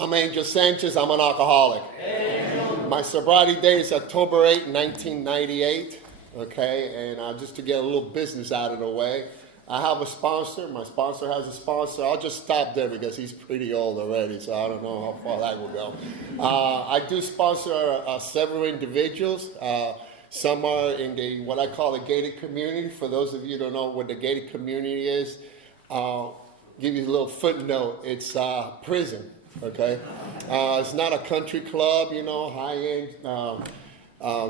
I'm Angel Sanchez. I'm an alcoholic. Amen. My sobriety date is October 8, 1998. Okay, and just to get a little business out of the way, I have a sponsor. My sponsor has a sponsor. I'll just stop there because he's pretty old already, so I don't know how far that will go. I do sponsor several individuals. Some are in the what I call the gated community. For those of you who don't know what the gated community is, give you a little footnote. It's prison. Okay, it's not a country club, high-end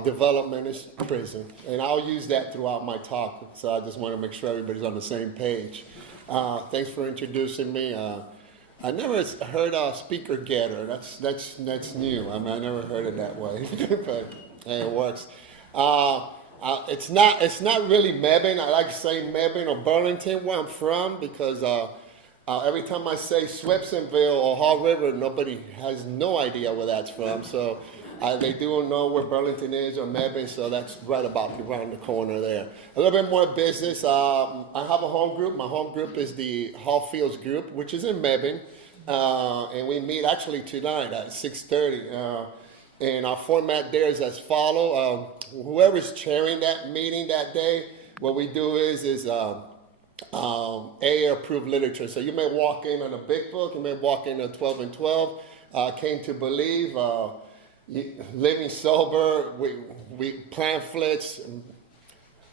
development is prison. And I'll use that throughout my talk, so I just want to make sure everybody's on the same page. Thanks for introducing me. I never heard a speaker getter. That's new. I mean, I never heard it that way, but hey, it works. It's not really Mebane. I like to say Mebane or Burlington where I'm from because every time I say Swepsonville or Hall River, nobody has no idea where that's from. So they do know where Burlington is or Mebane, so that's right about around the corner there. A little bit more business. I have a home group. My home group is the Hall Fields group, which is in Mebane, and we meet actually tonight at 6:30. And our format there is as follow. Whoever's chairing that meeting that day, what we do is AA-approved literature. So you may walk in on a big book, you may walk in on 12 and 12, Came to Believe, Living Sober, we pamphlets.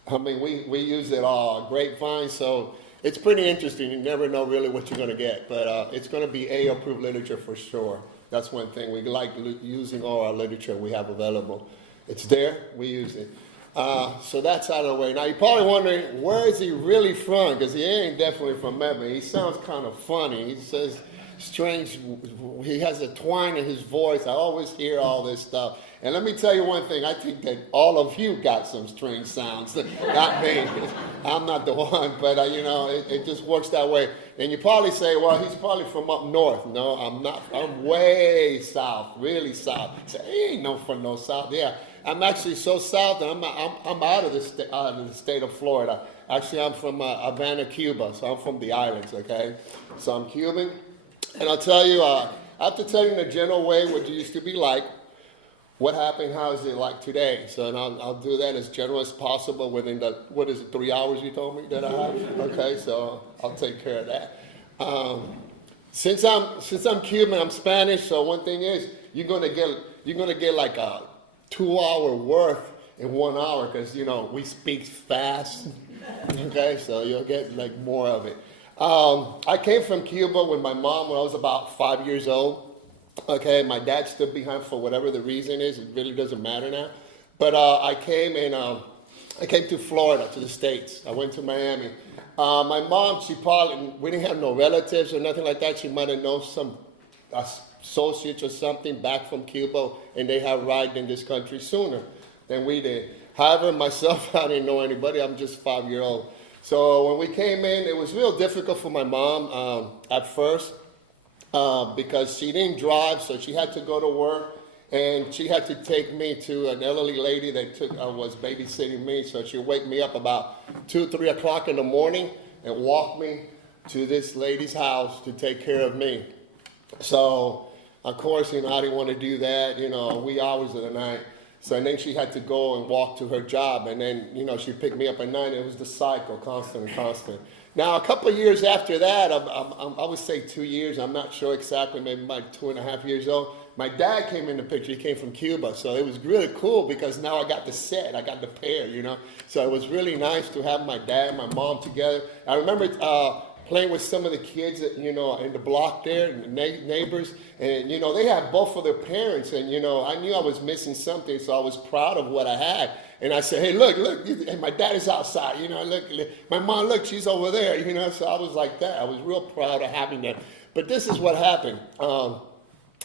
I mean, we use it all, Grapevine. So it's pretty interesting. You never know really what you're going to get, but it's going to be AA-approved literature for sure. That's one thing. We like using all our literature we have available. It's there, we use it. So that's out of the way. Now, you're probably wondering, where is he really from? Because he ain't definitely from Mebane. He sounds kind of funny. He says strange, he has a twang in his voice. I always hear all this stuff. And let me tell you one thing. I think that all of you got some strange sounds. Not me. I'm not the one, but it just works that way. And you probably say, well, he's probably from up north. No, I'm not. I'm way south, really south. So he ain't no from no south. Yeah. I'm actually so south that I'm out of the state of Florida. Actually, I'm from Havana, Cuba, so I'm from the islands, okay? So I'm Cuban, and I'll tell you, I have to tell you in a general way what it used to be like, what happened, how is it like today? So and I'll do that as general as possible within 3 hours you told me that I have? Okay, so I'll take care of that. Since I'm Cuban, I'm Spanish, so one thing is, you're gonna get like a 2-hour worth in 1 hour because we speak fast. Okay, so you'll get like more of it. I came from Cuba with my mom when I was about 5 years old. Okay, my dad stood behind for whatever the reason is. It really doesn't matter now. But I came to Florida, to the States. I went to Miami. My mom, we didn't have no relatives or nothing like that. She might have known some associates or something back from Cuba, and they have arrived in this country sooner than we did. However, myself, I didn't know anybody. I'm just 5-year-old. So when we came in, it was real difficult for my mom at first because she didn't drive, so she had to go to work, and she had to take me to an elderly lady that was babysitting me. So she'd wake me up about 2, 3 o'clock in the morning and walk me to this lady's house to take care of me. So, of course, I didn't want to do that, wee hours of the night. So, and then she had to go and walk to her job. And then, she picked me up at night. It was the cycle, constant. Now, a couple of years after that, I would say 2 years. I'm not sure exactly, maybe about 2.5 years old. My dad came in the picture. He came from Cuba. So it was really cool because now I got the set. I got the pair, So it was really nice to have my dad and my mom together. I remember playing with some of the kids, in the block there, and the neighbors, and they had both of their parents, and I knew I was missing something, so I was proud of what I had. And I said, hey, look, and my dad is outside, look, my mom, look, she's over there, So I was like that. I was real proud of having that. But this is what happened.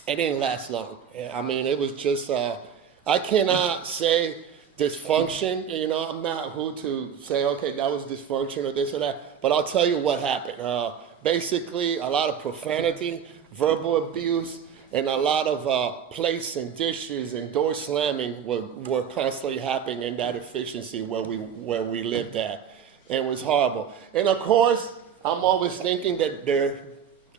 It didn't last long. I mean, it was just, I cannot say dysfunction, I'm not who to say, okay, that was dysfunction or this or that, but I'll tell you what happened. Basically, a lot of profanity, verbal abuse, and a lot of plates and dishes and door slamming were constantly happening in that efficiency where we lived at. And it was horrible. And of course, I'm always thinking that they're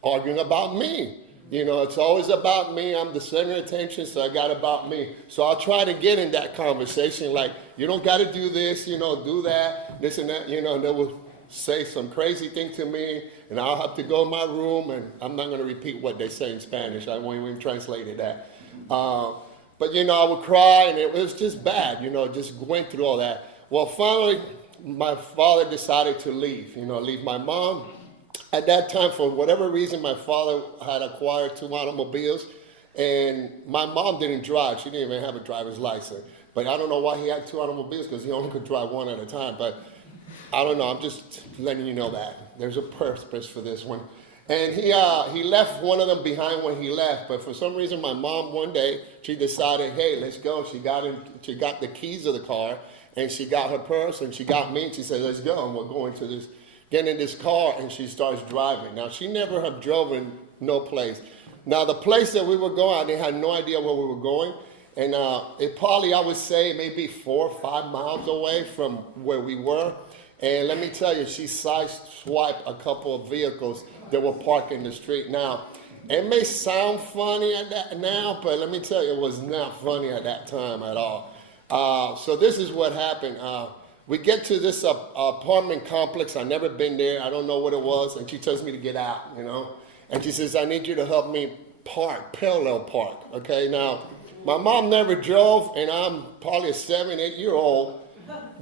arguing about me. It's always about me. I'm the center of attention, so I got about me. So I'll try to get in that conversation, like, you don't got to do this, do that, this and that, and they will say some crazy thing to me, and I'll have to go in my room, and I'm not going to repeat what they say in Spanish. I won't even translate that. But, I would cry, and it was just bad, just going through all that. Well, finally, my father decided to leave my mom. At that time, for whatever reason, my father had acquired 2 automobiles, and my mom didn't drive. She didn't even have a driver's license. But I don't know why he had 2 automobiles, because he only could drive one at a time. But I don't know. I'm just letting you know that. There's a purpose for this one. And he left one of them behind when he left. But for some reason, my mom, one day, she decided, hey, let's go. She got the keys of the car, and she got her purse, and she got me, and she said, let's go. And we're going to get in this car, and she starts driving. Now, she never have driven no place. Now, the place that we were going, I had no idea where we were going. And it probably, I would say, maybe 4 or 5 miles away from where we were. And let me tell you, she sideswiped a couple of vehicles that were parked in the street. Now, it may sound funny at that now, but let me tell you, it was not funny at that time at all. So this is what happened. We get to this apartment complex. I've never been there. I don't know what it was. And she tells me to get out, And she says, I need you to help me parallel park. Okay, now, my mom never drove, and I'm probably a 7, 8-year-old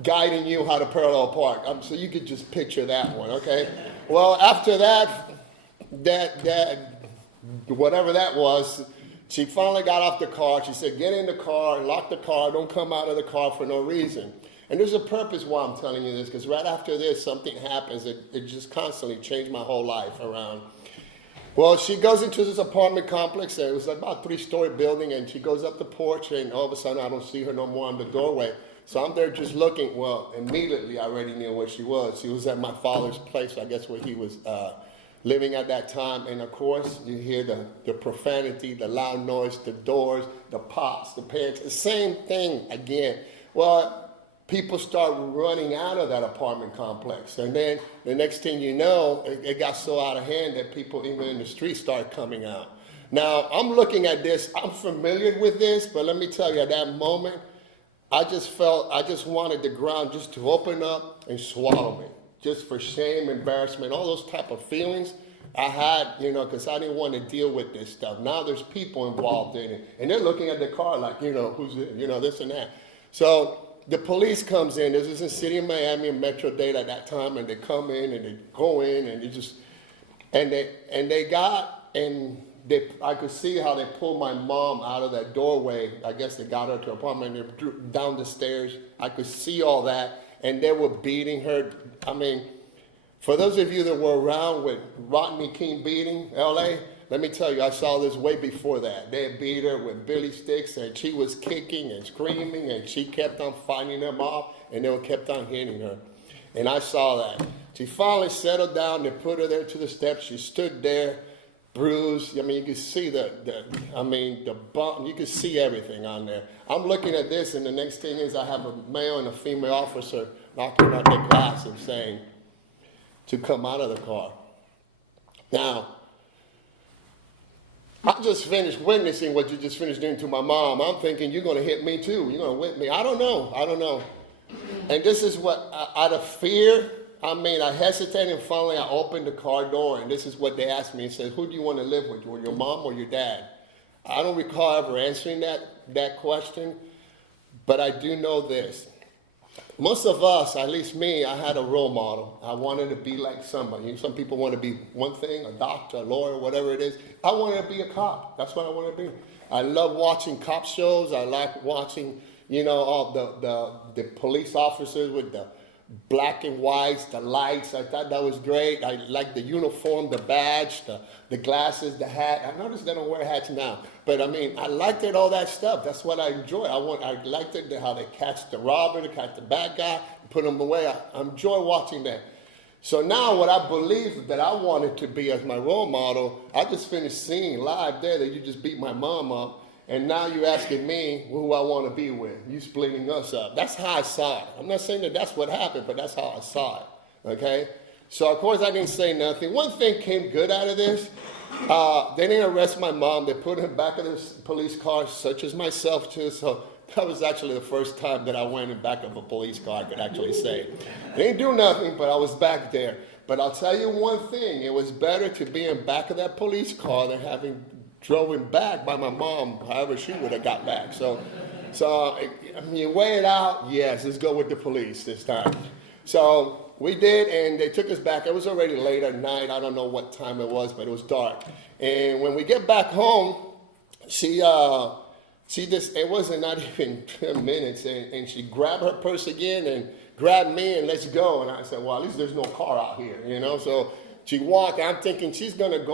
guiding you how to parallel park. So you could just picture that one, okay? Well, after that whatever that was, she finally got off the car. She said, get in the car, lock the car, don't come out of the car for no reason. And there's a purpose why I'm telling you this, because right after this, something happens. It just constantly changed my whole life around. Well, she goes into this apartment complex, and it was about a 3-story building, and she goes up the porch, and all of a sudden, I don't see her no more on the doorway. So I'm there just looking. Well, immediately, I already knew where she was. She was at my father's place, I guess, where he was living at that time. And, of course, you hear the profanity, the loud noise, the doors, the pots, the pans, the same thing again. Well, people start running out of that apartment complex. And then the next thing you know, it got so out of hand that people even in the street start coming out. Now, I'm looking at this. I'm familiar with this, but let me tell you, at that moment, I just wanted the ground just to open up and swallow me, just for shame, embarrassment, all those type of feelings I had, because I didn't want to deal with this stuff. Now there's people involved in it, and they're looking at the car like, who's it, this and that. So the police comes in. This is in city of Miami and Metro Dade at that time, and they come in and they go in and I could see how they pulled my mom out of that doorway. I guess they got her to her apartment and they drew down the stairs. I could see all that, and they were beating her. I mean, for those of you that were around with Rodney King beating LA, let me tell you, I saw this way before that. They had beat her with billy sticks, and she was kicking and screaming, and she kept on fighting them off, and they kept on hitting her. And I saw that. She finally settled down. They put her there to the steps. She stood there, bruised. I mean, you could see the bump. You could see everything on there. I'm looking at this, and the next thing is I have a male and a female officer knocking on their glass and saying to come out of the car. Now, I just finished witnessing what you just finished doing to my mom. I'm thinking, you're going to hit me too. You're going to whip me. I don't know. And this is what, out of fear, I hesitated, and finally I opened the car door, and this is what they asked me. They said, who do you want to live with, your mom or your dad? I don't recall ever answering that question, but I do know this. Most of us, at least me, I had a role model. I wanted to be like somebody. Some people want to be one thing, a doctor, a lawyer, whatever it is. I wanted to be a cop. That's what I wanted to be. I love watching cop shows. I like watching, all the police officers with the black and whites, the lights. I thought that was great. I liked the uniform, the badge, the glasses, the hat. I noticed they don't wear hats now. But I liked it, all that stuff. That's what I enjoy. I liked it, how they catch the robber, they catch the bad guy, put them away. I enjoy watching that. So now what I believe that I wanted to be as my role model, I just finished seeing live there that you just beat my mom up. And now you're asking me who I want to be with. You splitting us up. That's how I saw it. I'm not saying that that's what happened, but that's how I saw it. Okay? So of course I didn't say nothing. One thing came good out of this. They didn't arrest my mom. They put her back in the police car, such as myself too. So that was actually the first time that I went in back of a police car, I could actually say. I didn't do nothing, but I was back there. But I'll tell you one thing, it was better to be in back of that police car than having driven back by my mom, however she would have got back. So I mean, weigh it out, yes, let's go with the police this time. So we did, and they took us back. It was already late at night. I don't know what time it was, but it was dark. And when we get back home, it wasn't not even 10 minutes, and she grabbed her purse again and grabbed me and let's go. And I said, well, at least there's no car out here, you know? So she walked. I'm thinking she's going to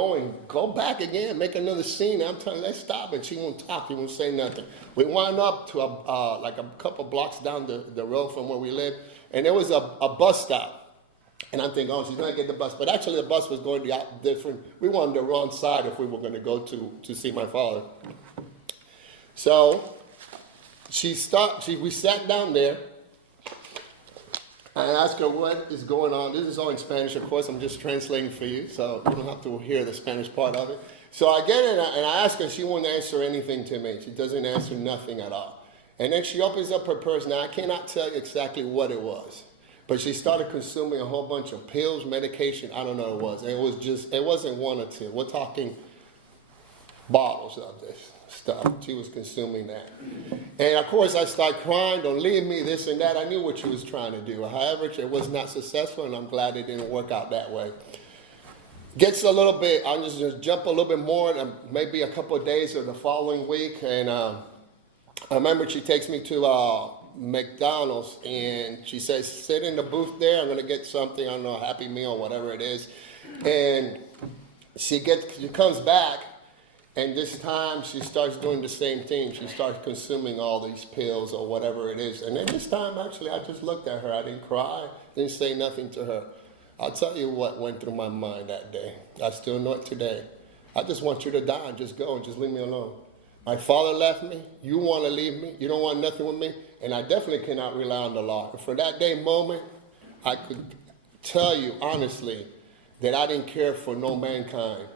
go back again, make another scene. I'm telling her, let's stop. And she won't talk. She won't say nothing. We wound up to like a couple blocks down the road from where we live, and there was a bus stop. And I'm thinking, oh, she's going to get the bus. But actually, the bus was going out different. We were on the wrong side if we were going to go to see my father. So she stopped. We sat down there. I asked her what is going on. This is all in Spanish, of course. I'm just translating for you, so you don't have to hear the Spanish part of it. So I get it, and I ask her. She won't answer anything to me. She doesn't answer nothing at all. And then she opens up her purse. Now, I cannot tell you exactly what it was, but she started consuming a whole bunch of pills, medication. I don't know what it was. It wasn't one or two. We're talking bottles of this stuff. She was consuming that. And of course I started crying, don't leave me, this and that. I knew what she was trying to do. However, it was not successful, and I'm glad it didn't work out that way. Gets a little bit, I'll just jump a little bit more, maybe a couple of days or the following week, and I remember she takes me to McDonald's, and she says, sit in the booth there, I'm going to get something, I don't know, a Happy Meal, whatever it is. And she comes back, and this time she starts doing the same thing. She starts consuming all these pills or whatever it is. And then this time, actually, I just looked at her. I didn't cry, didn't say nothing to her. I'll tell you what went through my mind that day. I still know it today. I just want you to die and just go and just leave me alone. My father left me. You want to leave me. You don't want nothing with me. And I definitely cannot rely on the law. For that day moment, I could tell you honestly that I didn't care for no mankind.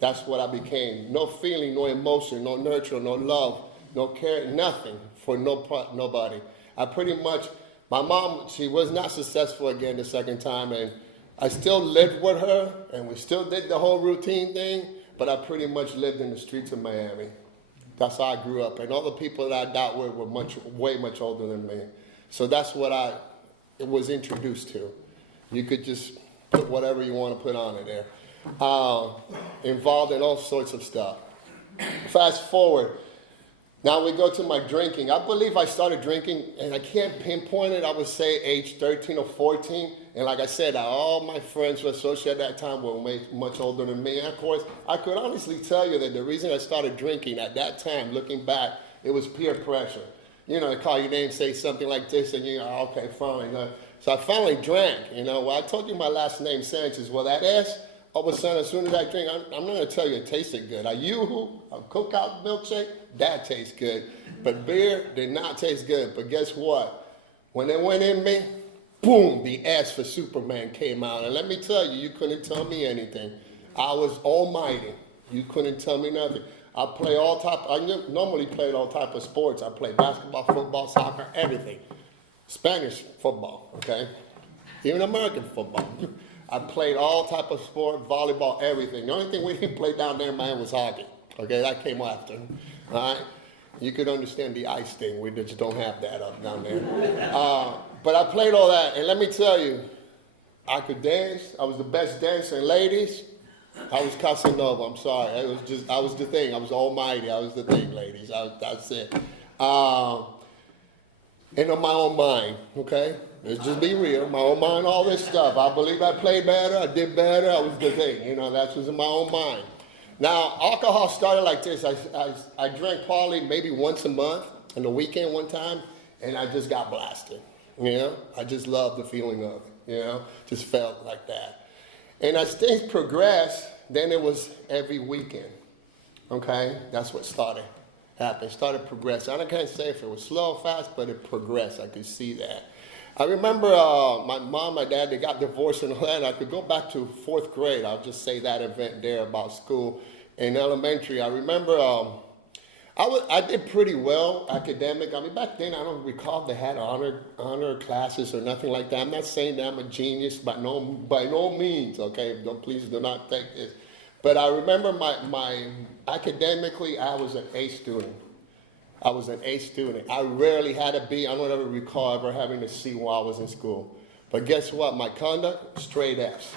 That's what I became. No feeling, no emotion, no nurture, no love, no care, nothing for nobody. I pretty much, my mom, she was not successful again the second time, and I still lived with her, and we still did the whole routine thing, but I pretty much lived in the streets of Miami. That's how I grew up, and all the people that I dealt with were way much older than me. So that's what I was introduced to. You could just put whatever you want to put on it there. Involved in all sorts of stuff. Fast forward, now we go to my drinking. I believe I started drinking, and I can't pinpoint it, I would say age 13 or 14. And like I said, all my friends were associated at that time were much older than me. And of course, I could honestly tell you that the reason I started drinking at that time, looking back, it was peer pressure. You know, they call your name, say something like this, and you're okay, fine. So I finally drank, you know. Well, I told you my last name, Sanchez. Well, that S, all of a sudden, as soon as I drink, I'm not going to tell you it tasted good. A Yoo-hoo, a cookout milkshake, that tastes good. But beer did not taste good. But guess what? When it went in me, boom, the S for Superman came out. And let me tell you, you couldn't tell me anything. I was almighty. You couldn't tell me nothing. I normally played all type of sports. I played basketball, football, soccer, everything. Spanish football, okay? Even American football. I played all type of sport, volleyball, everything. The only thing we didn't play down there, man, was hockey. Okay, that came after. All right? You could understand the ice thing. We just don't have that up down there. But I played all that, and let me tell you, I could dance. I was the best dancer. And ladies, I was Casanova. I'm sorry. I was the thing. I was almighty. I was the thing, ladies. That's it. And on my own mind, okay? Let's just be real. My own mind, all this stuff. I believe I played better. I did better. I was the thing. You know, that was in my own mind. Now, alcohol started like this. I drank probably maybe once a month on the weekend one time, and I just got blasted. You know, I just loved the feeling of it. You know, just felt like that. And as things progressed, then it was every weekend. Okay, that's what started happening. It started progressing. I can't say if it was slow or fast, but it progressed. I could see that. I remember my mom, my dad, they got divorced and all that. I could go back to fourth grade. I'll just say that event there about school. In elementary, I remember I did pretty well academic. I mean, back then, I don't recall they had honor classes or nothing like that. I'm not saying that I'm a genius by no means, okay? Please do not take this. But I remember my academically, I was an A student. I was an A student. I rarely had a B. I don't ever recall ever having a C while I was in school. But guess what? My conduct, straight F's.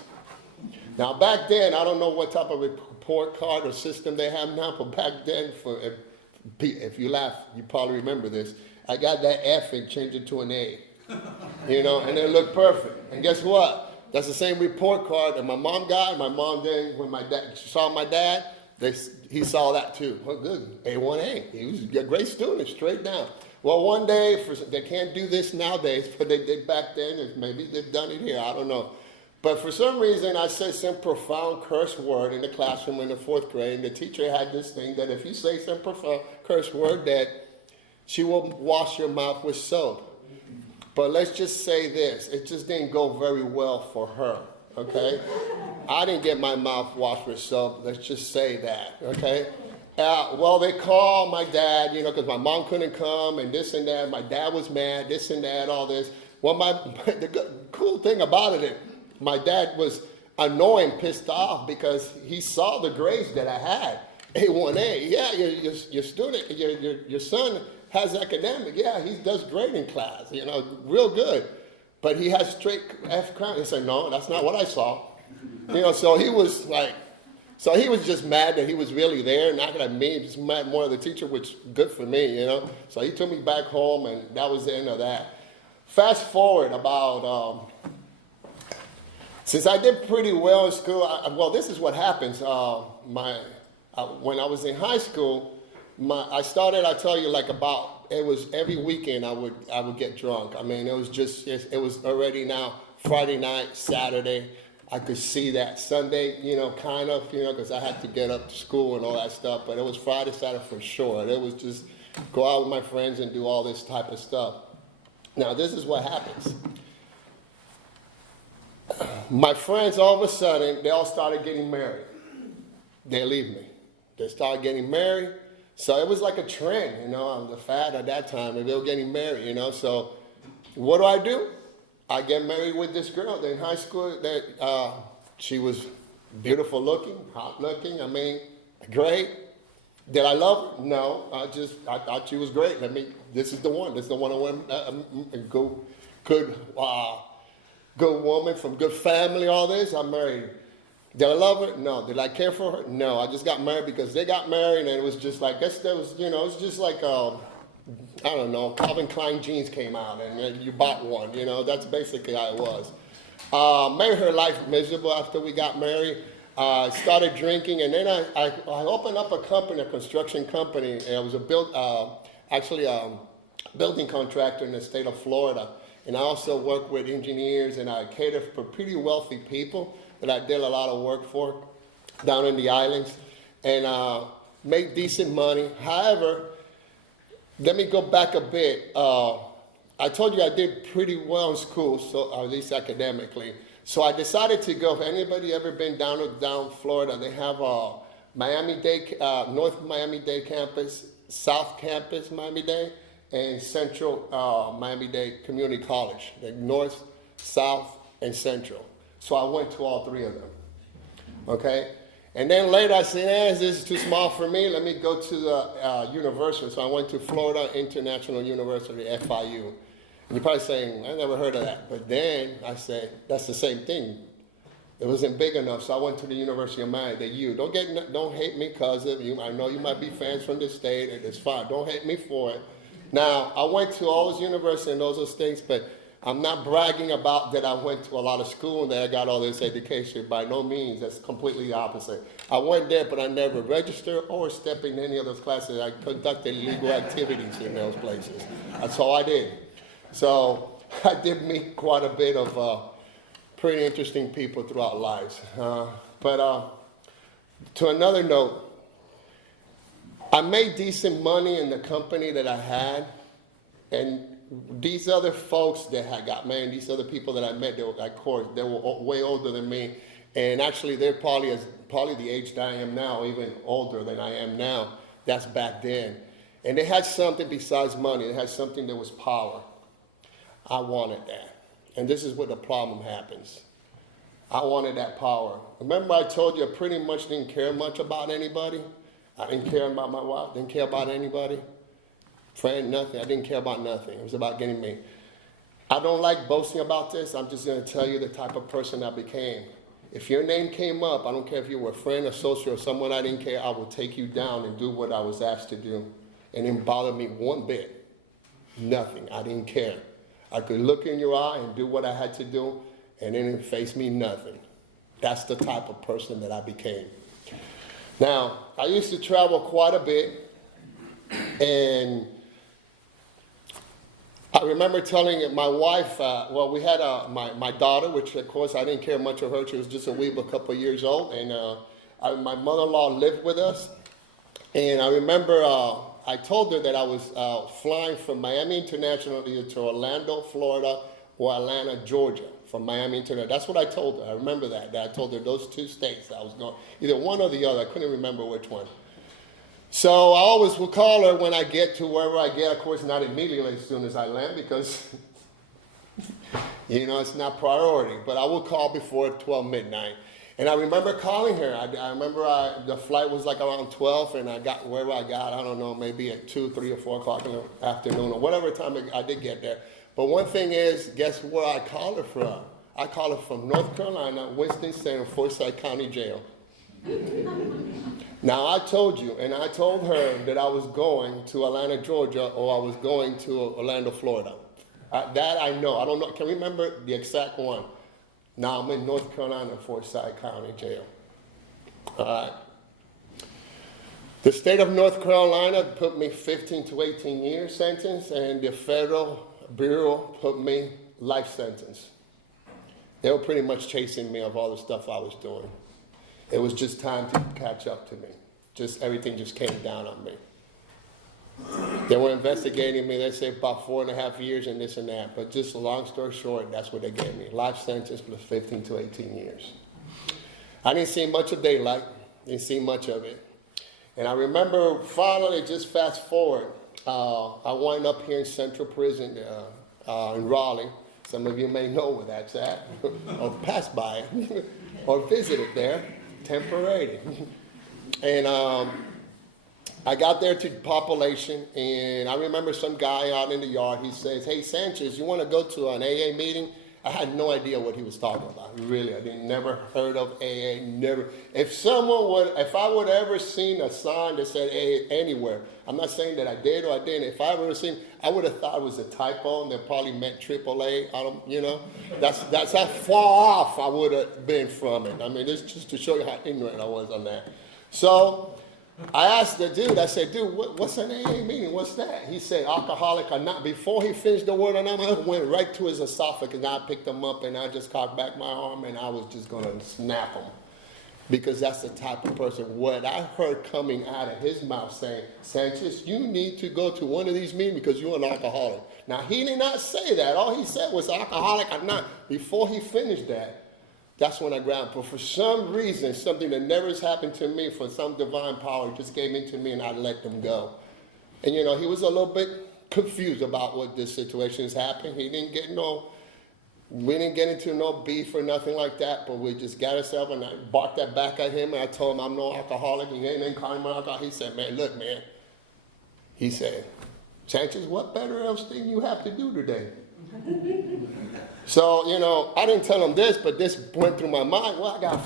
Now back then, I don't know what type of report card or system they have now, but back then, if you laugh, you probably remember this. I got that F and changed it to an A, and it looked perfect. And guess what? That's the same report card that my mom got. My mom then, when my dad saw my dad, he saw that too. Well, good, A1A. He was a great student, straight down. Well, one day, they can't do this nowadays, but they did back then, and maybe they've done it here, I don't know. But for some reason, I said some profound curse word in the classroom in the fourth grade, and the teacher had this thing that if you say some profound curse word, that she will wash your mouth with soap. But let's just say this, it just didn't go very well for her, okay? I didn't get my mouth washed with soap, let's just say that, okay? Well, they called my dad, because my mom couldn't come and this and that. My dad was mad, this and that, all this. Well, the cool thing about it, my dad was annoying, pissed off because he saw the grades that I had. A1A, yeah, your student, your son has academic, yeah, he does great in class, real good. But he has straight F crown. He said, no, that's not what I saw. So he was just mad that he was really there, not at me, just mad more at the teacher, which good for me, So he took me back home, and that was the end of that. Fast forward about, since I did pretty well in school, this is what happens. When I was in high school, I tell you, it was every weekend I would get drunk. I mean, it was already now Friday night, Saturday. I could see that Sunday, because I had to get up to school and all that stuff. But it was Friday, Saturday for sure. It was just go out with my friends and do all this type of stuff. Now, this is what happens. My friends, all of a sudden, they all started getting married. They leave me. They started getting married. So it was like a trend, I'm the fad at that time, and they were getting married, So what do? I get married with this girl in high school that she was beautiful looking, hot looking, great. Did I love her? No, I thought she was great. This is the one. This is the one I want. Good woman from good family, all this. I married her. Did I love her? No. Did I care for her? No. I just got married because they got married, and it was just like, it was just like, I don't know, Calvin Klein jeans came out, and you bought one, That's basically how it was. Made her life miserable after we got married. Started drinking, and then I opened up a construction company, and I was a building contractor in the state of Florida. And I also work with engineers, and I cater for pretty wealthy people that I did a lot of work for down in the islands, and make decent money. However, let me go back a bit. I told you I did pretty well in school, so at least academically. So I decided to go. If anybody ever been down Florida, they have Miami-Dade, North Miami-Dade campus, South Campus Miami-Dade, and Central Miami-Dade Community College, like North, South, and Central. So I went to all three of them, okay? And then later I said, this is too small for me. Let me go to the university. So I went to Florida International University, FIU. And you're probably saying, I never heard of that. But then I said, that's the same thing. It wasn't big enough, so I went to the University of Miami, the U. Don't hate me because of you. I know you might be fans from the state, and it's fine. Don't hate me for it. Now, I went to all those universities and those things, but I'm not bragging about that I went to a lot of school and that I got all this education. By no means. That's completely the opposite. I went there, but I never registered or stepped in any of those classes. I conducted illegal activities in those places. That's all I did. So I did meet quite a bit of pretty interesting people throughout lives. But to another note, I made decent money in the company that I had, and these other folks that had got married, these other people that I met, they were, of course, they were way older than me. And actually, they're probably the age that I am now, even older than I am now. That's back then. And they had something besides money. They had something that was power. I wanted that. And this is where the problem happens. I wanted that power. Remember I told you I pretty much didn't care much about anybody? I didn't care about my wife, didn't care about anybody. Friend, nothing. I didn't care about nothing. It was about getting me. I don't like boasting about this. I'm just going to tell you the type of person I became. If your name came up, I don't care if you were a friend, associate, or someone I didn't care, I would take you down and do what I was asked to do. And it didn't bother me one bit. Nothing. I didn't care. I could look in your eye and do what I had to do, and it didn't face me nothing. That's the type of person that I became. Now, I used to travel quite a bit, and I remember telling my wife, we had my daughter, which of course I didn't care much of her. She was just a couple of years old, and my mother-in-law lived with us. And I remember I told her that I was flying from Miami International either to Orlando, Florida, or Atlanta, Georgia, from Miami International. That's what I told her. I remember that I told her those two states I was going, either one or the other. I couldn't remember which one. So I always will call her when I get to wherever I get. Of course, not immediately as soon as I land because, it's not priority. But I will call before 12 midnight. And I remember calling her. I remember the flight was like around 12, and I got wherever I got, I don't know, maybe at 2, 3, or 4 o'clock in the afternoon, or whatever time I did get there. But one thing is, guess where I called her from? I called her from North Carolina, Winston-Salem, Forsyth County Jail. Now, I told you, and I told her that I was going to Atlanta, Georgia, or I was going to Orlando, Florida. That I know. I don't know. Can you remember the exact one? Now, I'm in North Carolina, Forsyth County Jail. All right. The state of North Carolina put me 15 to 18 years sentence, and the federal bureau put me life sentence. They were pretty much chasing me of all the stuff I was doing. It was just time to catch up to me. Everything just came down on me. They were investigating me. They said about 4.5 years and this and that. But just a long story short, that's what they gave me. Life sentence plus 15 to 18 years. I didn't see much of daylight. Didn't see much of it. And I remember finally, just fast forward, I wound up here in Central Prison in Raleigh. Some of you may know where that's at, or passed by it, or visited there temporarily. And I got there to population, and I remember some guy out in the yard, he says, "Hey, Sanchez, you want to go to an AA meeting?" I had no idea what he was talking about. Really, I never heard of AA, never. If I would have ever seen a sign that said AA anywhere, I'm not saying that I did or I didn't. If I ever seen, I would have thought it was a typo, and they probably meant AAA. That's how far off I would have been from it. I mean, it's just to show you how ignorant I was on that. So I asked the dude, I said, "Dude, what's an AA meeting? What's that?" He said, "Alcoholic Anonymous." Before he finished the word Anonymous, I went right to his esophagus, and I picked him up, and I just cocked back my arm, and I was just going to snap him. Because that's the type of person, what I heard coming out of his mouth saying, "Sanchez, you need to go to one of these meetings because you're an alcoholic." Now, he did not say that. All he said was Alcoholic Anonymous. Before he finished that, that's when I grabbed. But for some reason, something that never has happened to me, for some divine power, just came into me, and I let them go. And, he was a little bit confused about what this situation is happening. We didn't get into no beef or nothing like that, but we just got ourselves, and I barked that back at him, and I told him I'm no alcoholic. He ain't calling me an alcoholic. He said, "Man, look, man." He said, "Sanchez, what better else thing you have to do today?" So, I didn't tell him this, but this went through my mind. Well, I got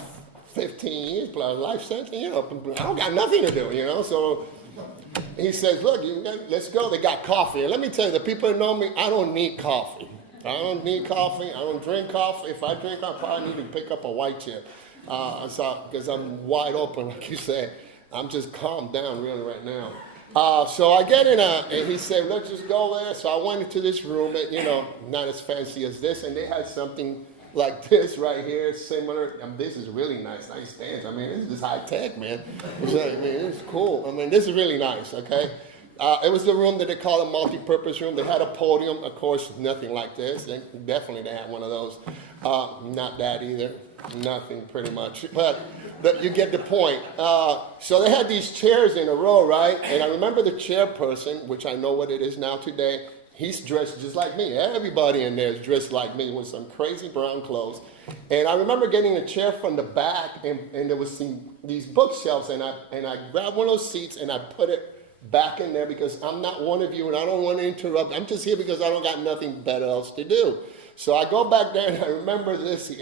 15 years plus life sentence, I don't got nothing to do, So he says, "Look, let's go." They got coffee. And let me tell you, the people that know me, I don't need coffee. I don't need coffee. I don't drink coffee. If I drink, I probably need to pick up a white chip. Because I'm wide open, like you said. I'm just calmed down really right now. So I get in and he said, "Let's just go there." So I went into this room, not as fancy as this, and they had something like this right here, similar. This is really nice stands. This is high tech, man. It's cool. This is really nice, okay? It was the room that they call a multi-purpose room. They had a podium, of course, nothing like this. They had one of those. Not that either. Nothing, pretty much. But you get the point. So they had these chairs in a row, right? And I remember the chairperson, which I know what it is now today. He's dressed just like me. Everybody in there is dressed like me with some crazy brown clothes. And I remember getting a chair from the back, and there was these bookshelves, and I grabbed one of those seats and I put it back in there because I'm not one of you and I don't want to interrupt. I'm just here because I don't got nothing better else to do. So I go back there and I remember this.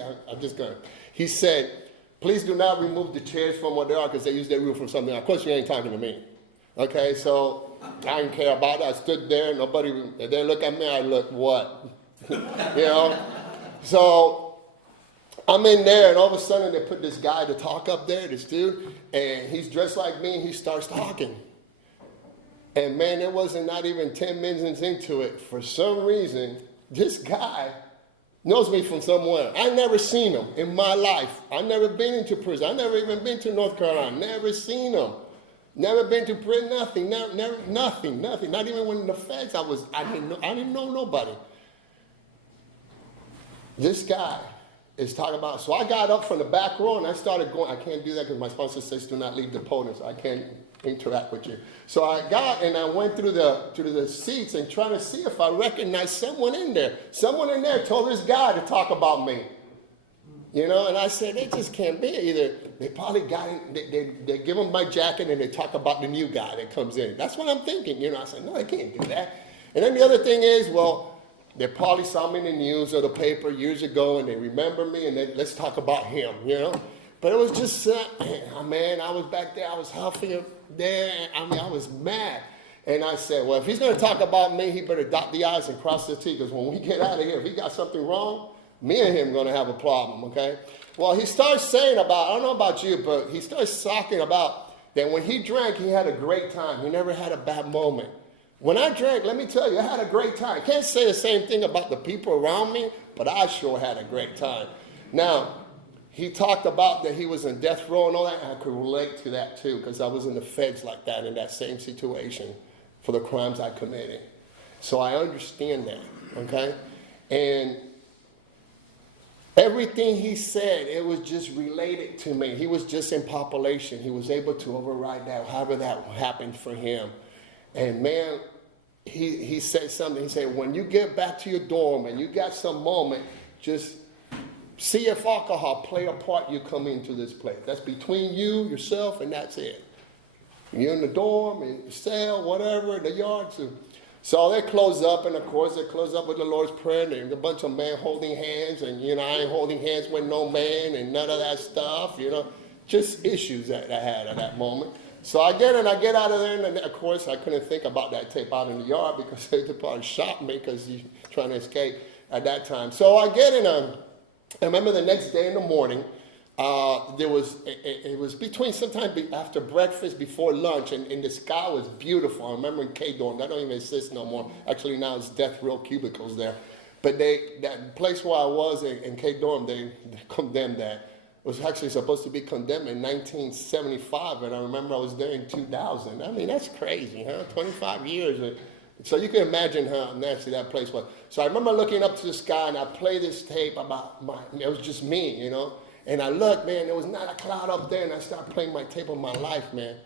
He said, please do not remove the chairs from what they are because they use their room for something. Of course, you ain't talking to me. Okay, so I didn't care about it. I stood there. They look at me. I look, what? So I'm in there, and all of a sudden they put this guy to talk up there, this dude, and he's dressed like me, and he starts talking. And man, it wasn't not even 10 minutes into it. For some reason, this guy knows me from somewhere. I never seen him in my life. I never been into prison. I never even been to North Carolina. Never seen him. Never been to prison. Nothing. Nothing. Not even when in the feds. I didn't know nobody. This guy is talking about. So I got up from the back row and I started going. I can't do that because my sponsor says do not leave the podium. So I can't interact with you. So I got and I went through the seats and trying to see if I recognized someone in there. Someone in there told this guy to talk about me. And I said, they just can't be. Either they probably got in, they give him my jacket and they talk about the new guy that comes in. That's what I'm thinking. I said, no, they can't do that. And then the other thing is, well, they probably saw me in the news or the paper years ago and they remember me and let's talk about him, But it was just, man, I was back there, I was huffing there, I was mad. And I said, well, if he's going to talk about me, he better dot the I's and cross the T's, because when we get out of here, if he got something wrong, me and him are going to have a problem, okay? Well, he starts saying I don't know about you, but he starts talking about that when he drank, he had a great time. He never had a bad moment. When I drank, let me tell you, I had a great time. Can't say the same thing about the people around me, but I sure had a great time. Now, he talked about that he was in death row and all that, and I could relate to that too, because I was in the feds like that in that same situation for the crimes I committed. So I understand that, okay? And everything he said, it was just related to me. He was just in population. He was able to override that, however that happened for him. And man, he said something. He said, when you get back to your dorm and you got some moment, just see if alcohol play a part you come into this place. That's between you, yourself, and that's it. You're in the dorm, in the cell, whatever, the yard. So they close up, and of course they close up with the Lord's Prayer. There's a bunch of men holding hands, and I ain't holding hands with no man, and none of that stuff. Just issues that I had at that moment. So I get out of there, and of course I couldn't think about that tape out in the yard because they probably shot me because he's trying to escape at that time. So I get in I remember the next day in the morning, it was between sometime after breakfast, before lunch, and the sky was beautiful. I remember in K-Dorm, that don't even exist no more. Actually, now it's death row cubicles there. But that place where I was in K-Dorm, they condemned that. It was actually supposed to be condemned in 1975, and I remember I was there in 2000. I mean, that's crazy, huh? 25 years. So you can imagine how nasty that place was. So I remember looking up to the sky, and I played this tape about it was just me, And I looked, man, there was not a cloud up there, and I started playing my tape of my life, man.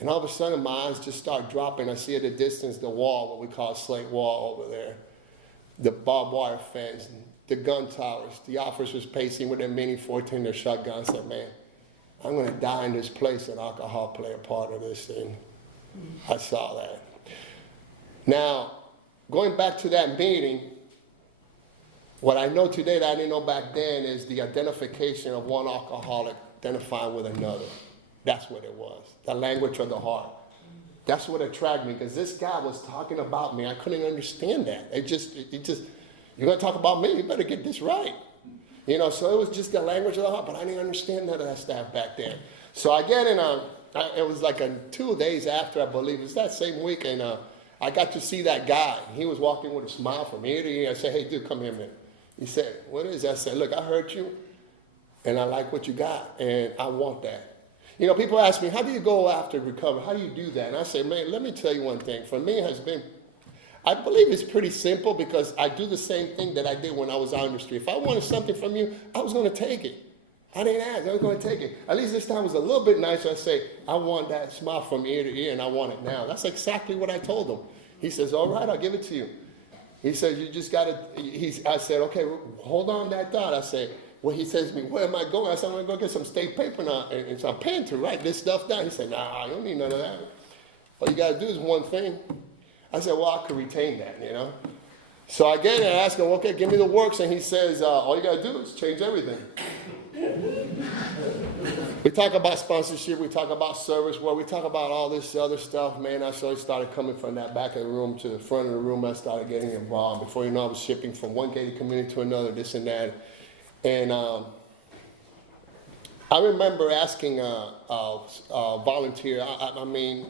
And all of a sudden, my eyes just start dropping. I see at a distance the wall, what we call a slate wall over there, the barbed wire fence, the gun towers. The officers pacing with their mini 14, their shotguns. I said, man, I'm going to die in this place, and alcohol play a part of this thing. I saw that. Now, going back to that meeting, what I know today that I didn't know back then is the identification of one alcoholic identifying with another. That's what it was, the language of the heart. That's what attracted me, because this guy was talking about me. I couldn't understand that. It just, you're going to talk about me, you better get this right. So it was just the language of the heart, but I didn't understand none of that stuff back then. So I get in it was like 2 days after, I believe, it was that same week, and I got to see that guy. He was walking with a smile from ear to ear. I said, hey, dude, come here, man. He said, what is that? I said, look, I heard you, and I like what you got, and I want that. You know, people ask me, how do you go after recovery? How do you do that? And I say, man, let me tell you one thing. For me, it has been, I believe it's pretty simple because I do the same thing that I did when I was out in the street. If I wanted something from you, I was going to take it. I didn't ask. I was going to take it. At least this time was a little bit nicer. I say, I want that smile from ear to ear, and I want it now. That's exactly what I told him. He says, all right, I'll give it to you. He says, you just got to, I said, okay, hold on that thought. I said, well, he says to me, where am I going? I said, I'm going to go get some state paper now and some pen to write this stuff down. He said, nah, you don't need none of that. All you got to do is one thing. I said, well, I could retain that, you know. So I get it and I ask him, okay, give me the works. And he says, all you got to do is change everything. We talk about sponsorship, we talk about service work, we talk about all this other stuff, man. I started coming from that back of the room to the front of the room. I started getting involved. Before you know, I was shipping from one gated community to another, this and that. And I remember asking a volunteer, I mean,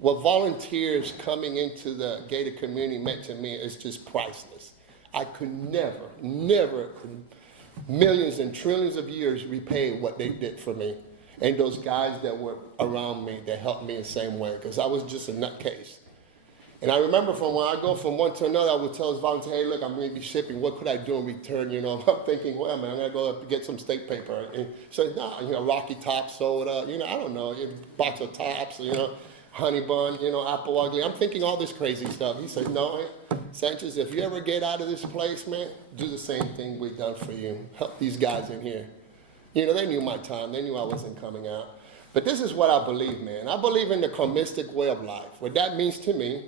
what volunteers coming into the gated community meant to me is just priceless. I could never, millions and trillions of years repay what they did for me. And those guys that were around me that helped me the same way, because I was just a nutcase. And I remember from when I go from one to another, I would tell this volunteer, hey, look, I'm going to be shipping. What could I do in return? You know, I'm thinking, well, man, I'm going to go up and get some state paper. And he said, nah, you know, Rocky Top soda, you know, I don't know, a box of Tops, you know, honey bun, you know, apple ugly. I'm thinking all this crazy stuff. He said, no, Sanchez, if you ever get out of this place, man, do the same thing we've done for you. Help these guys in here. You know, they knew my time. They knew I wasn't coming out. But this is what I believe, man. I believe in the karmistic way of life. What that means to me,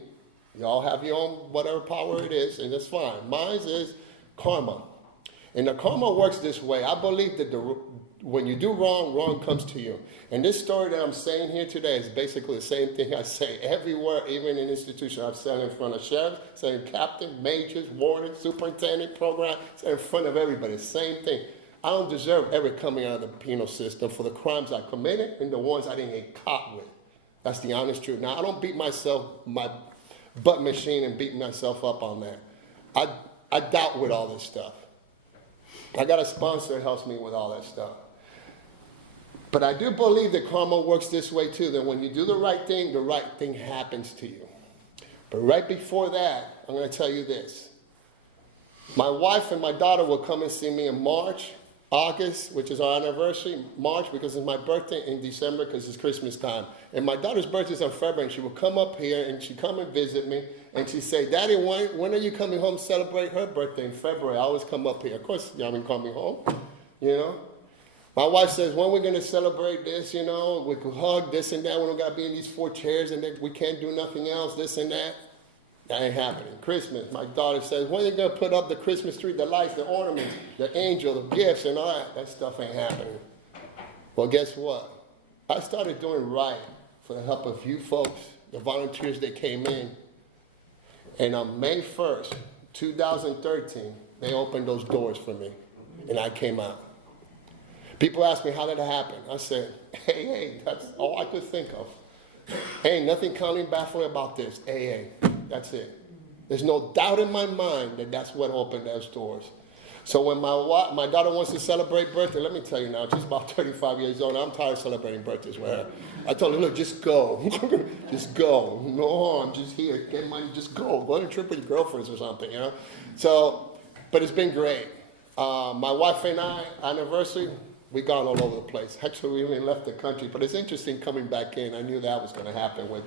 y'all have your own whatever power it is, and that's fine. Mine is karma. And the karma works this way. I believe that when you do wrong, wrong comes to you. And this story that I'm saying here today is basically the same thing I say everywhere, even in institutions. I've said in front of sheriffs, said in captain, majors, warden, superintendent, program, said in front of everybody. Same thing. I don't deserve ever coming out of the penal system for the crimes I committed and the ones I didn't get caught with. That's the honest truth. Now, I don't beat myself, my butt machine, and beat myself up on that. I doubt with all this stuff. I got a sponsor that helps me with all that stuff. But I do believe that karma works this way too, that when you do the right thing happens to you. But right before that, I'm going to tell you this. My wife and my daughter will come and see me in March, August, which is our anniversary, March because it's my birthday, in December because it's Christmas time. And my daughter's birthday is in February, and she will come up here and she'd come and visit me, and she'd say, Daddy, when are you coming home to celebrate her birthday in February? I always come up here. Of course, y'all been coming home, you know. My wife says, when are we going to celebrate this, you know? We could hug, this and that. We don't got to be in these 4 chairs, and we can't do nothing else, this and that. That ain't happening. Christmas, my daughter says, when are you going to put up the Christmas tree, the lights, the ornaments, the angel, the gifts, and all that? That stuff ain't happening. Well, guess what? I started doing right for the help of you folks, the volunteers that came in. And on May 1st, 2013, they opened those doors for me, and I came out. People ask me, how did it happen? I said, hey, that's all I could think of. Ain't nothing counting baffling about this. Hey, that's it. There's no doubt in my mind that that's what opened those doors. So when my daughter wants to celebrate birthday, let me tell you now, she's about 35 years old. I'm tired of celebrating birthdays with her. I told her, look, just go. Just go. No, I'm just here. Get money, just go. Go on a trip with your girlfriends or something, you know. So, but it's been great. My wife and I, anniversary, we gone all over the place. Actually, we even left the country. But it's interesting coming back in. I knew that was going to happen with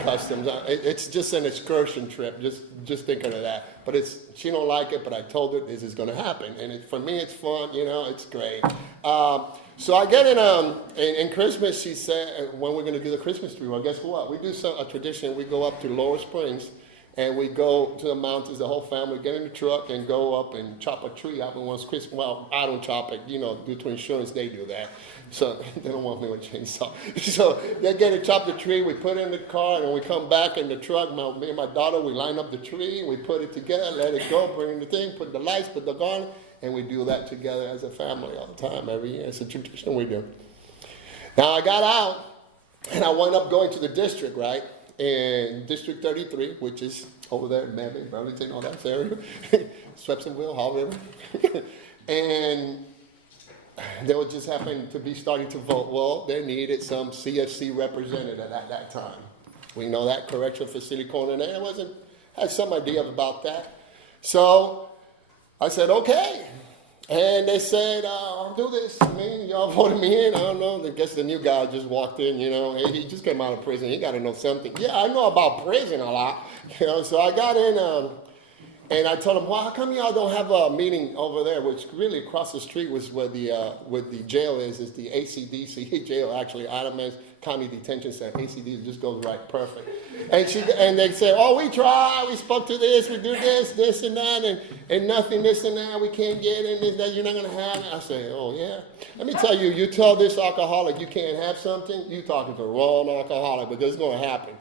customs. It's just an excursion trip, just thinking of that. But she don't like it, but I told her this is going to happen. And for me, it's fun. You know, it's great. So I get in Christmas, she said, when we're going to do the Christmas tree. Well, guess what? We do a tradition. We go up to Lower Springs. And we go to the mountains, the whole family, get in the truck and go up and chop a tree out. Once Christmas, well, I don't chop it, you know, due to insurance, they do that. So they don't want me with a chainsaw. So they get to chop the tree, we put it in the car, and we come back in the truck. Me and my daughter, we line up the tree, we put it together, let it go, bring in the thing, put the lights, put the garland, and we do that together as a family all the time, every year. It's a tradition we do. Now I got out, and I wound up going to the district, right? In District 33, which is over there in Manby, Burlington, all that area, Swepsonville, Hall River. And they would just happen to be starting to vote. Well, they needed some CFC representative at that time. We know that correctional facility coordinator had some idea about that. So I said, okay. And they said, I'll do this. I mean, y'all voted me in. I don't know. I guess the new guy just walked in, he just came out of prison. He got to know something. Yeah, I know about prison a lot. So I got in, and I told him, well, how come y'all don't have a meeting over there, which really across the street was where the jail is the ACDC jail, actually, Adams County Detention Center. ACD just goes right perfect. And they said, oh, we tried, we spoke to this, we do this and that, and nothing, this and that, we can't get it, this, that, you're not going to have it. I said, oh, yeah. Let me tell you, you tell this alcoholic you can't have something, you talking to the wrong alcoholic, but this is going to happen.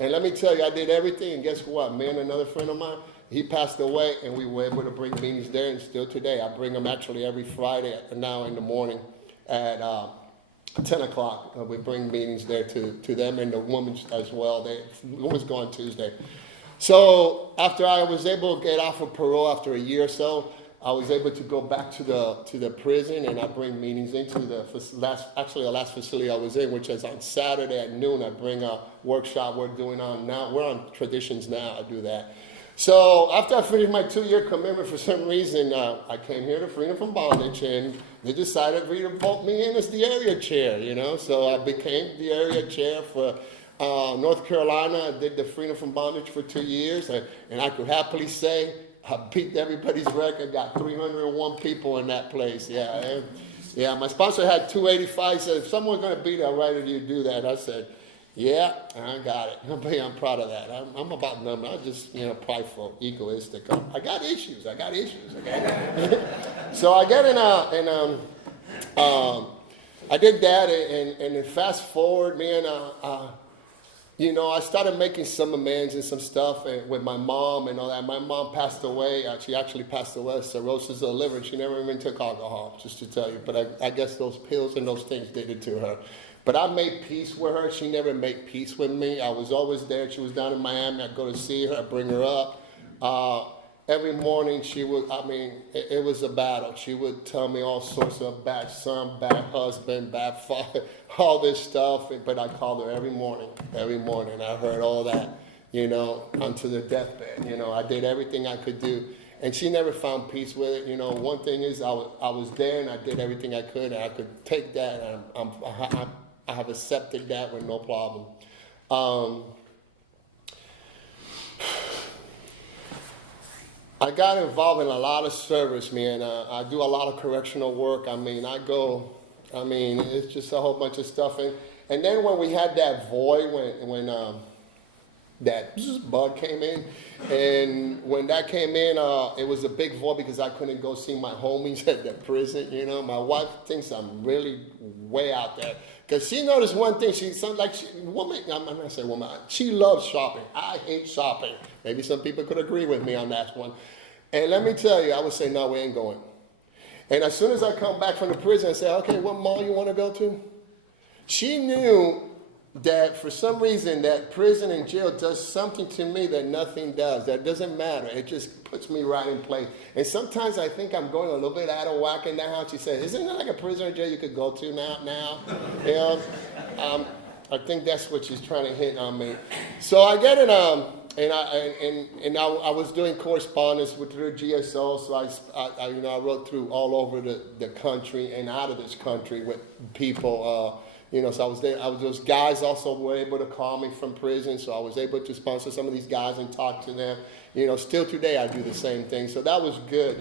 And let me tell you, I did everything, and guess what? Me and another friend of mine, he passed away, and we were able to bring meetings there, and still today. I bring them actually every Friday now in the morning at 10 o'clock. We bring meetings there to them and the women as well. The women's go on Tuesday. So after I was able to get off of parole after a year or so, I was able to go back to the prison, and I bring meetings into the last facility I was in, which is on Saturday at noon. I bring a workshop we're doing on now. We're on traditions now. I do that. So after I finished my 2-year commitment, for some reason, I came here to Freedom from Bondage, and they decided to vote me in as the area chair, So I became the area chair for North Carolina. I did the Freedom from Bondage for 2 years, and I could happily say I beat everybody's record, got 301 people in that place. Yeah, my sponsor had 285, said, if someone's going to beat it, I'd rather you do that. I said, yeah, I got it. I'm proud of that. I'm about numbers. I'm just, prideful, egoistic. I got issues. Okay? So I got in I did that, and then fast forward, man, I started making some amends and some stuff with my mom and all that. My mom passed away. She actually passed away of cirrhosis of the liver. She never even took alcohol, just to tell you. But I guess those pills and those things did it to her. But I made peace with her. She never made peace with me. I was always there. She was down in Miami. I'd go to see her. I'd bring her up. Every morning it was a battle. She would tell me all sorts of bad son, bad husband, bad father, all this stuff. But I called her every morning. I heard all that, onto the deathbed. I did everything I could do. And she never found peace with it. One thing is I was there, and I did everything I could. And I could take that, and I have accepted that with no problem. I got involved in a lot of service, man. I do a lot of correctional work. It's just a whole bunch of stuff. And then when we had that void, when that bug came in, and when that came in, it was a big void because I couldn't go see my homies at the prison. My wife thinks I'm really way out there. Because she noticed one thing, she loves shopping. I hate shopping. Maybe some people could agree with me on that one. And let me tell you, I would say, no, we ain't going. And as soon as I come back from the prison, I say, okay, what mall you want to go to? She knew that for some reason that prison and jail does something to me that nothing does. That doesn't matter. It just puts me right in place. And sometimes I think I'm going a little bit out of whack in the house. She said, isn't there like a prison or jail you could go to now? I think that's what she's trying to hit on me. So I get it, and I was doing correspondence with the GSO, so I wrote through all over the country and out of this country with people. So I was there. Those guys also were able to call me from prison, so I was able to sponsor some of these guys and talk to them. Still today I do the same thing. So that was good,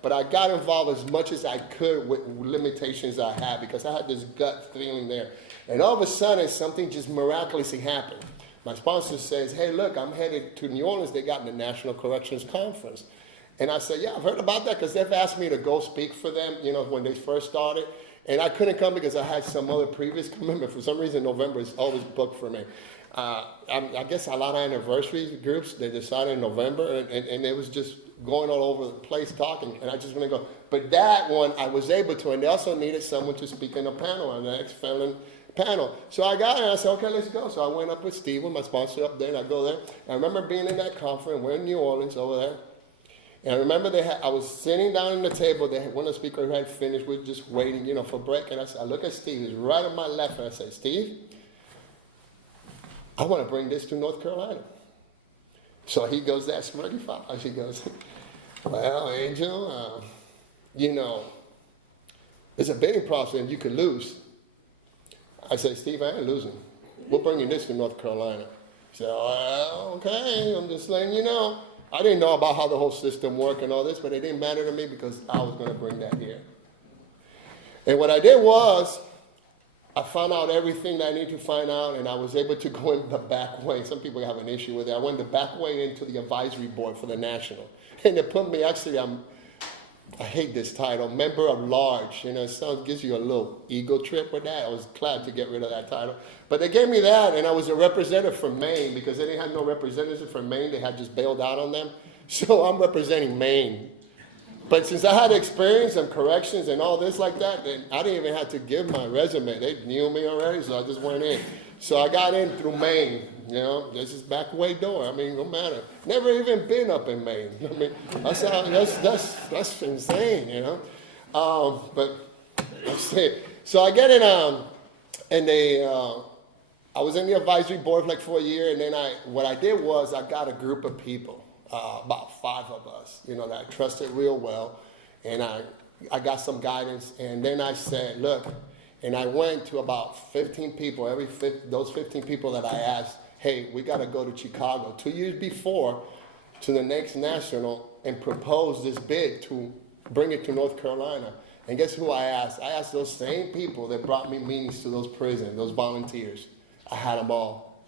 But I got involved as much as I could with limitations I had because I had this gut feeling there. And all of a sudden, something just miraculously happened. My sponsor says, hey, look, I'm headed to New Orleans. They got the National Corrections Conference. And I said, yeah, I've heard about that because they've asked me to go speak for them, when they first started. And I couldn't come because I had some other previous commitment. For some reason, November is always booked for me. I guess a lot of anniversary groups, they decided in November, and it was just going all over the place talking, and I just want to go. But that one, I was able to, and they also needed someone to speak in a panel, on the ex-felon panel. So I got it, and I said, okay, let's go. So I went up with Steve, my sponsor up there, and I go there. I remember being in that conference. We're in New Orleans over there. And I remember I was sitting down at the table. When the speaker had finished, we were just waiting, for break. And I look at Steve. He's right on my left, and I said, "Steve, I want to bring this to North Carolina." So he goes, "That's smirky face." He goes, "Well, Angel, it's a bidding process, and you could lose." I said, "Steve, I ain't losing. We're bringing this to North Carolina." He said, "Well, okay, I'm just letting you know." I didn't know about how the whole system worked and all this, but it didn't matter to me because I was going to bring that here. And what I did was, I found out everything that I needed to find out, and I was able to go in the back way. Some people have an issue with it. I went the back way into the advisory board for the national. And they put me, actually, I hate this title, member of large. It gives you a little ego trip with that. I was glad to get rid of that title. But they gave me that, and I was a representative from Maine because they didn't have no representative from Maine. They had just bailed out on them. So I'm representing Maine. But since I had experience and corrections and all this like that, then I didn't even have to give my resume. They knew me already, so I just went in. So I got in through Maine. This is back way door. I mean, no matter. Never even been up in Maine. I mean, that's insane, But that's it. So I get in, and I was in the advisory board for a year, and then what I did was I got a group of people, about 5 of us, that I trusted real well, and I got some guidance, and then I said, look, and I went to about 15 people, those 15 people that I asked, hey, we got to go to Chicago 2 years before to the next national and propose this bid to bring it to North Carolina. And guess who I asked? I asked those same people that brought me meetings to those prisons, those volunteers. I had them all.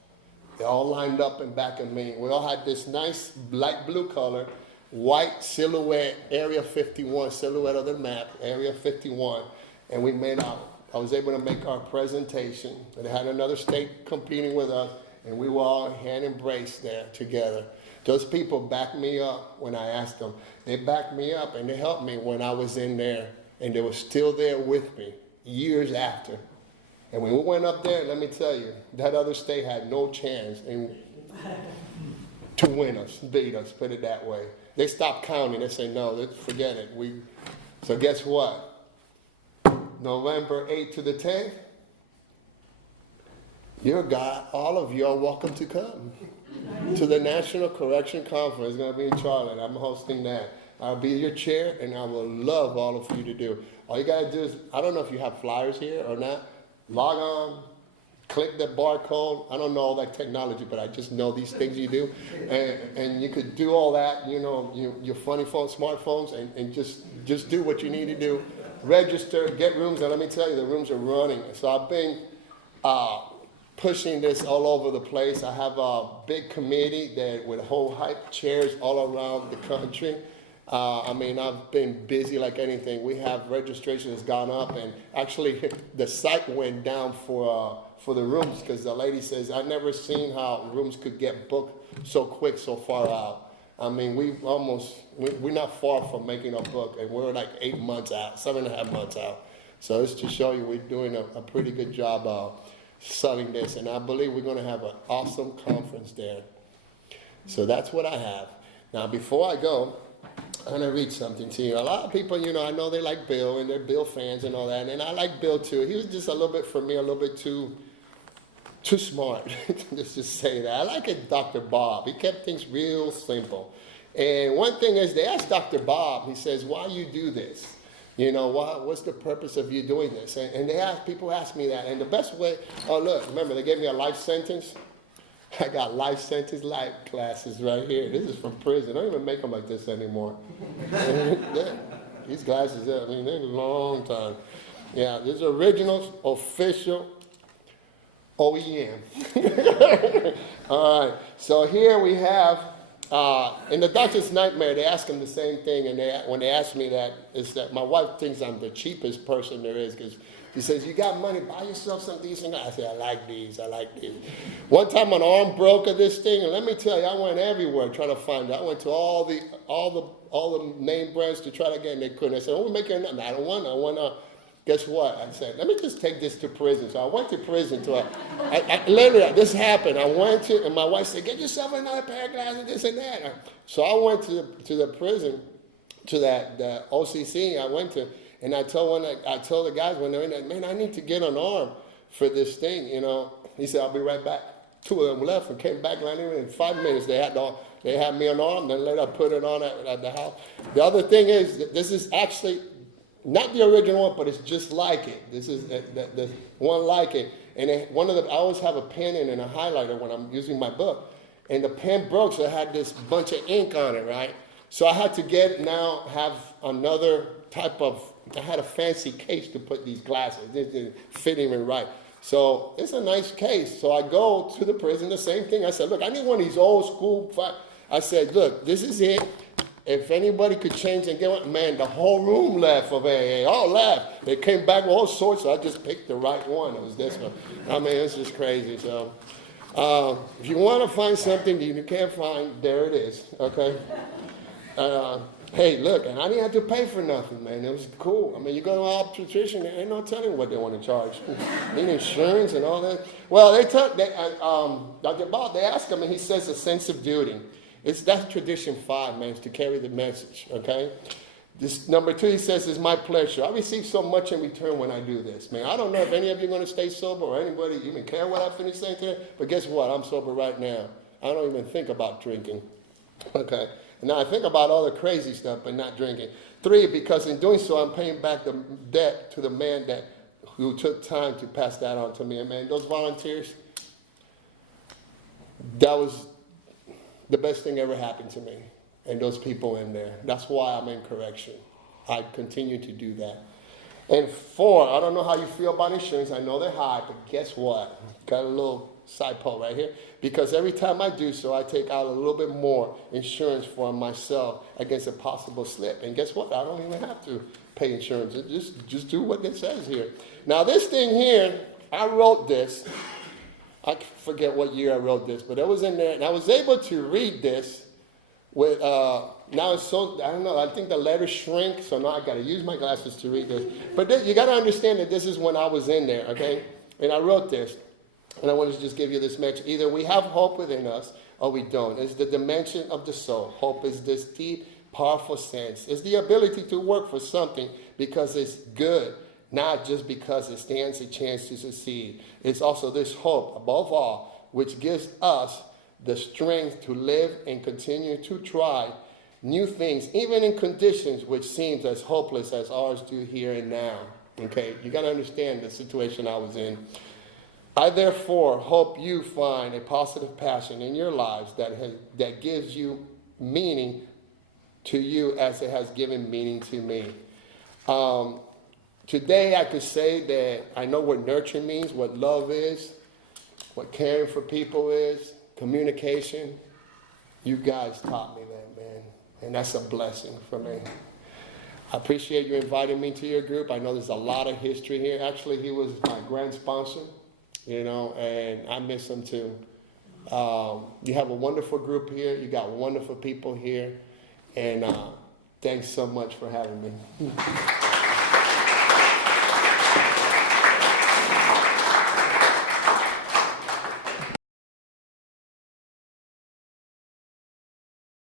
They all lined up in back of me. We all had this nice light blue color, white silhouette, Area 51, silhouette of the map, Area 51. And I was able to make our presentation. And they had another state competing with us, and we were all hand embraced there together. Those people backed me up when I asked them. They backed me up, and they helped me when I was in there, and they were still there with me years after. And when we went up there, let me tell you, that other state had no chance to win us, beat us, put it that way. They stopped counting. They said, no, forget it. So guess what? November 8th to the 10th, all of you are welcome to come to the National Correction Conference. It's going to be in Charlotte. I'm hosting that. I'll be your chair, and I will love all of you to do. All you got to do is, I don't know if you have flyers here or not. Log on, click the barcode. I don't know all that technology, but I just know these things you do. And you could do all that, your funny phone, smartphones, and just do what you need to do. Register, get rooms, and let me tell you, the rooms are running. So I've been pushing this all over the place. I have a big committee that would hold hype chairs all around the country. I've been busy like anything. We have registration has gone up, and actually the site went down for the rooms because the lady says, I've never seen how rooms could get booked so quick, so far out. We're not far from making a book, and we're like 8 months out, 7.5 months out. So it's to show you we're doing a pretty good job selling this, and I believe we're going to have an awesome conference there. So that's what I have. Now, before I go, I'm going to read something to you. A lot of people, I know they like Bill, and they're Bill fans and all that, and I like Bill too. He was just a little bit, for me, a little bit too smart. Let's just say that. I like it, Dr. Bob. He kept things real simple. And one thing is, they asked Dr. Bob, he says, why you do this? What's the purpose of you doing this? And people ask me that. And the best way, remember, they gave me a life sentence. I got life sentence life classes right here. This is from prison. I don't even make them like this anymore. These glasses, they're a long time. Yeah, this is original, official, OEM. All right, so here we have, in the doctor's nightmare, they ask him the same thing, and when they ask me that, is that my wife thinks I'm the cheapest person there is, because she says, you got money, buy yourself some decent. I say, I like these. One time my arm broke of this thing, and let me tell you, I went everywhere trying to find it. I went to all the name brands to try to get, and they couldn't. I said, we're making nothing. I don't want Guess what? I said, let me just take this to prison. So I went to prison literally, this happened. I went to, and my wife said, get yourself another pair of glasses, this and that. So I went to the prison, to the OCC I went to, and I told the guys when they're in there, man, I need to get an arm for this thing, you know. He said, I'll be right back. 2 of them left and came back in 5 minutes. They had me an arm, then later I put it on at the house. The other thing is, this is actually not the original one, but it's just like it. This is the one like it. And I always have a pen and a highlighter when I'm using my book. And the pen broke, so I had this bunch of ink on it, right? So I had to have another type of, I had a fancy case to put these glasses. It didn't fit even right. So it's a nice case. So I go to the prison, the same thing. I said, look, I need one of these old school. I said, look, this is it. If anybody could change and get one, man, the whole room left of AA. All left. They came back with all sorts, so I just picked the right one. It was this one. I mean, it's just crazy. So if you want to find something that you can't find, there it is. Okay? Hey, look, and I didn't have to pay for nothing, man. It was cool. I mean, you go to an obstetrician, they ain't no telling what they want to charge. Need insurance and all that. Well, Dr. Bob, they asked him, and he says a sense of duty. That's tradition 5, man, is to carry the message, okay? This number 2, he says, is my pleasure. I receive so much in return when I do this, man. I don't know if any of you are going to stay sober or anybody even care what I finish saying today, but guess what? I'm sober right now. I don't even think about drinking, okay? Now, I think about all the crazy stuff, but not drinking. 3, because in doing so, I'm paying back the debt to the man who took time to pass that on to me. And, man, those volunteers, that was the best thing ever happened to me. And those people in there. That's why I'm in correction. I continue to do that. And 4, I don't know how you feel about insurance. I know they're high, but guess what? Got a little side pole right here. Because every time I do so, I take out a little bit more insurance for myself against a possible slip. And guess what? I don't even have to pay insurance. Just do what it says here. Now, this thing here, I wrote this. I forget what year I wrote this, but it was in there. And I was able to read this with, now it's so, I don't know, I think the letters shrink, so now I got to use my glasses to read this. But you got to understand that this is when I was in there, okay? And I wrote this. And I want to just give you this message. Either we have hope within us or we don't. It's the dimension of the soul. Hope is this deep, powerful sense. It's the ability to work for something because it's good, not just because it stands a chance to succeed. It's also this hope, above all, which gives us the strength to live and continue to try new things, even in conditions which seems as hopeless as ours do here and now. Okay, you got to understand the situation I was in. I therefore hope you find a positive passion in your lives that gives you meaning to you as it has given meaning to me. Today I could say that I know what nurture means, what love is, what caring for people is, communication. You guys taught me that, man, and that's a blessing for me. I appreciate you inviting me to your group. I know there's a lot of history here. Actually, he was my grand sponsor. You know, and I miss them too. You have a wonderful group here. You got wonderful people here. And thanks so much for having me.